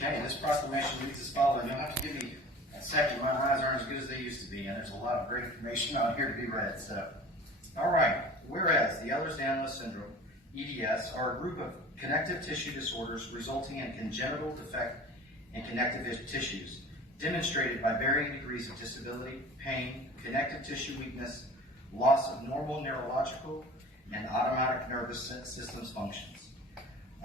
Okay, this proclamation reads as follows. You'll have to give me a second. My eyes aren't as good as they used to be, and there's a lot of great information on here to be read. So, all right. Whereas the Ehlers Danlos syndrome, EDS, are a group of connective tissue disorders resulting in congenital defect in connective tissues, demonstrated by varying degrees of disability, pain, connective tissue weakness, loss of normal neurological and autonomic nervous systems functions,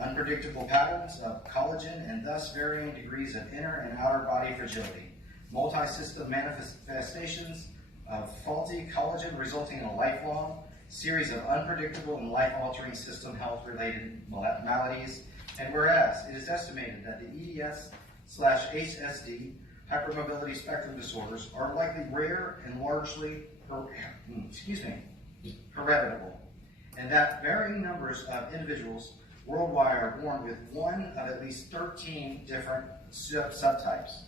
unpredictable patterns of collagen and thus varying degrees of inner and outer body fragility, multi-system manifestations of faulty collagen resulting in a lifelong series of unpredictable and life-altering system health-related maladies. And whereas it is estimated that the EDS/HSD hypermobility spectrum disorders are likely rare and largely hereditable, and that varying numbers of individuals worldwide are born with one of at least 13 different subtypes.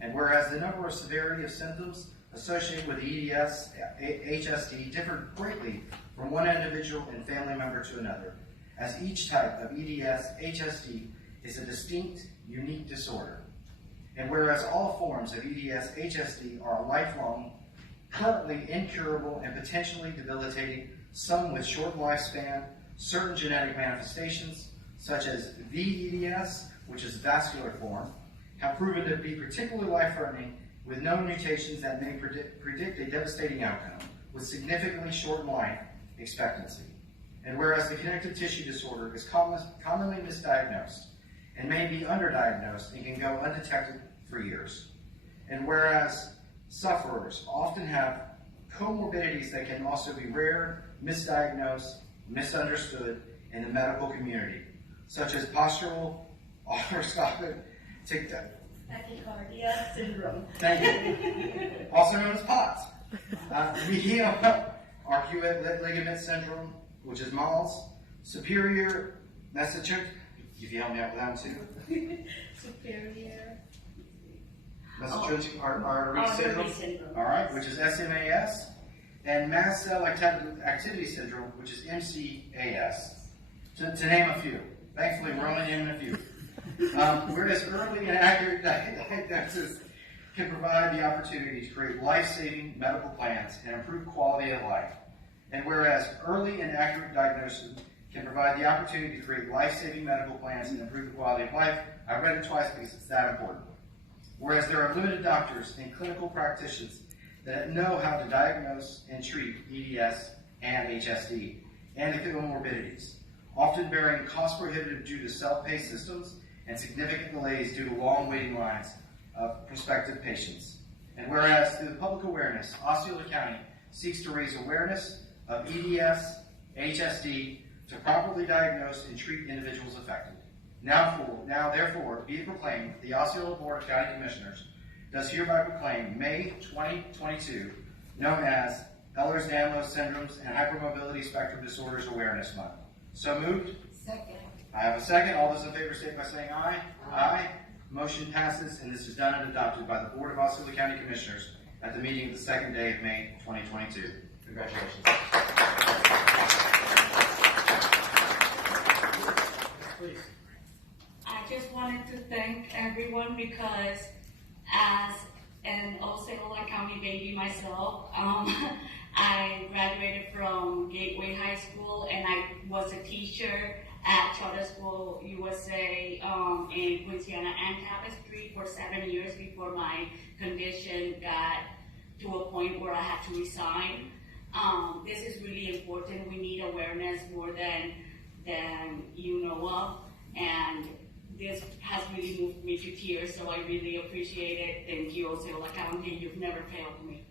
And whereas the number of severity of symptoms associated with EDS, HSD differ greatly from one individual and family member to another, as each type of EDS, HSD is a distinct, unique disorder. And whereas all forms of EDS, HSD are lifelong, currently incurable, and potentially debilitating, some with short lifespan, certain genetic manifestations, such as VEDS, which is vascular form, have proven to be particularly life-threatening with known mutations that may predict a devastating outcome with significantly short life expectancy. And whereas the connective tissue disorder is commonly misdiagnosed and may be underdiagnosed and can go undetected for years. And whereas sufferers often have comorbidities that can also be rare, misdiagnosed, misunderstood in the medical community, such as postural arthroscopic tachycardia syndrome. Thank you. Also known as POTS. Medial arcuate ligament syndrome, which is MALS. Superior mesenteric. If you help me out with that too. Superior Mesenteric artery syndrome. All right, which is SMAS. And mast cell activity syndrome, which is MCAS. To name a few. Thankfully, we're only naming a few. Whereas early and accurate diagnosis can provide the opportunity to create life-saving medical plans and improve quality of life. And whereas early and accurate diagnosis can provide the opportunity to create life-saving medical plans and improve the quality of life, I read it twice because it's that important. Whereas there are limited doctors and clinical practitioners that know how to diagnose and treat EDS and HSD and the comorbidities, often bearing cost prohibitive due to self-pay systems and significant delays due to long waiting lines of prospective patients. And whereas through the public awareness, Osceola County seeks to raise awareness of EDS, HSD to properly diagnose and treat individuals affected. Now therefore, be it proclaimed, the Osceola Board of County Commissioners does hereby proclaim May 2022 known as Ehlers Danlos Syndromes and Hypermobility Spectrum Disorders Awareness Month. So moved? Second. I have a second. All those in favor state by saying aye. Aye. Motion passes, and this is done and adopted by the Board of Osceola County Commissioners at the meeting of the second day of May 2022. Congratulations. Please. I just wanted to thank everyone because as an Osceola County baby myself, I graduated from Gateway High School and I was a teacher at Charter School USA in Quincy-Ana and Tapestry for 7 years before my condition got to a point where I had to resign. This is really important. We need awareness more than you know of, and this has really moved me to tears, so I really appreciate it. Thank you, Osceola County. You've never failed me.